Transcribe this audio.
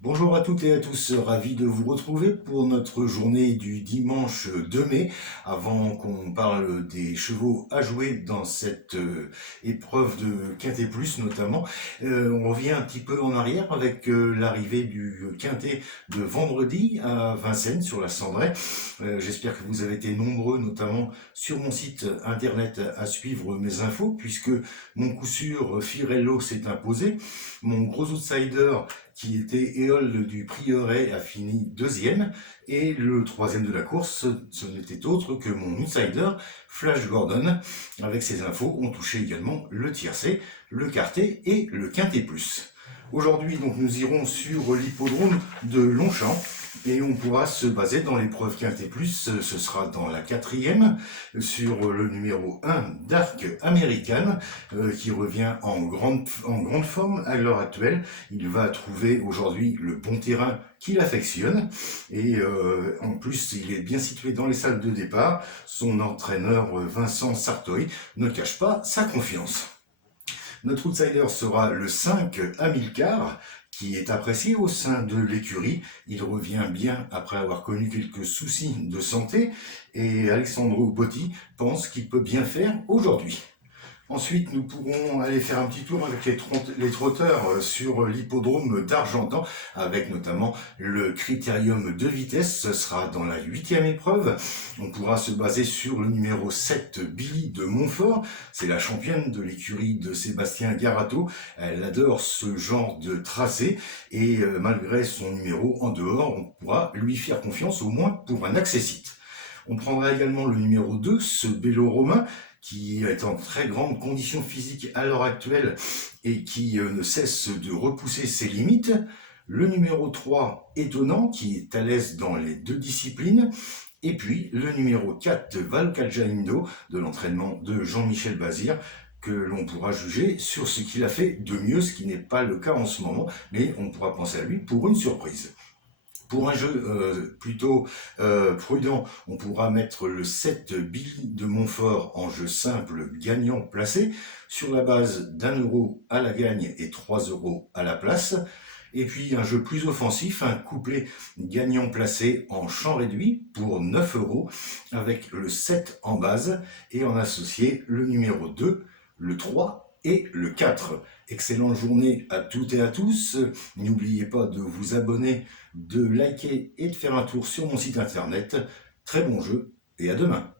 Bonjour à toutes et à tous, ravi de vous retrouver pour notre journée du dimanche 2 mai. Avant qu'on parle des chevaux à jouer dans cette épreuve de Quintet Plus notamment, on revient un petit peu en arrière avec l'arrivée du Quintet de vendredi à Vincennes sur la Cendrée. J'espère que vous avez été nombreux, notamment sur mon site internet, à suivre mes infos, puisque mon coup sûr Firello s'est imposé. Mon gros outsider qui était Éole du Prieuré, a fini deuxième. Et le troisième de la course, ce n'était autre que mon outsider, Flash Gordon. Avec ses infos, ont touché également le tiercé, le quartet et le quintet plus. Aujourd'hui, donc, nous irons sur l'hippodrome de Longchamp et on pourra se baser dans l'épreuve Quintet Plus. Ce sera dans la quatrième sur le numéro 1 Dark American qui revient en grande forme à l'heure actuelle. Il va trouver aujourd'hui le bon terrain qu'il affectionne et en plus il est bien situé dans les salles de départ. Son entraîneur Vincent Sartoy ne cache pas sa confiance. Notre outsider sera le 5 Amilcar, qui est apprécié au sein de l'écurie. Il revient bien après avoir connu quelques soucis de santé et Alessandro Botti pense qu'il peut bien faire aujourd'hui. Ensuite, nous pourrons aller faire un petit tour avec les trotteurs sur l'hippodrome d'Argentan, avec notamment le critérium de vitesse. Ce sera dans la 8e épreuve. On pourra se baser sur le numéro 7, Billy de Montfort. C'est la championne de l'écurie de Sébastien Garato. Elle adore ce genre de tracé et malgré son numéro en dehors, on pourra lui faire confiance au moins pour un accessite. On prendra également le numéro 2, ce Bello Romain, qui est en très grande condition physique à l'heure actuelle et qui ne cesse de repousser ses limites. Le numéro 3, Étonnant, qui est à l'aise dans les deux disciplines. Et puis le numéro 4, Valcalja Indo, de l'entraînement de Jean-Michel Bazir, que l'on pourra juger sur ce qu'il a fait de mieux, ce qui n'est pas le cas en ce moment, mais on pourra penser à lui pour une surprise. Pour un jeu plutôt prudent, on pourra mettre le 7 Billy de Montfort en jeu simple gagnant placé sur la base d'1 € à la gagne et 3 € à la place. Et puis un jeu plus offensif, un couplet gagnant placé en champ réduit pour 9 € avec le 7 en base et en associé le numéro 2, le 3 et le 4. Excellente journée à toutes et à tous. N'oubliez pas de vous abonner, de liker et de faire un tour sur mon site internet. Très bon jeu et à demain.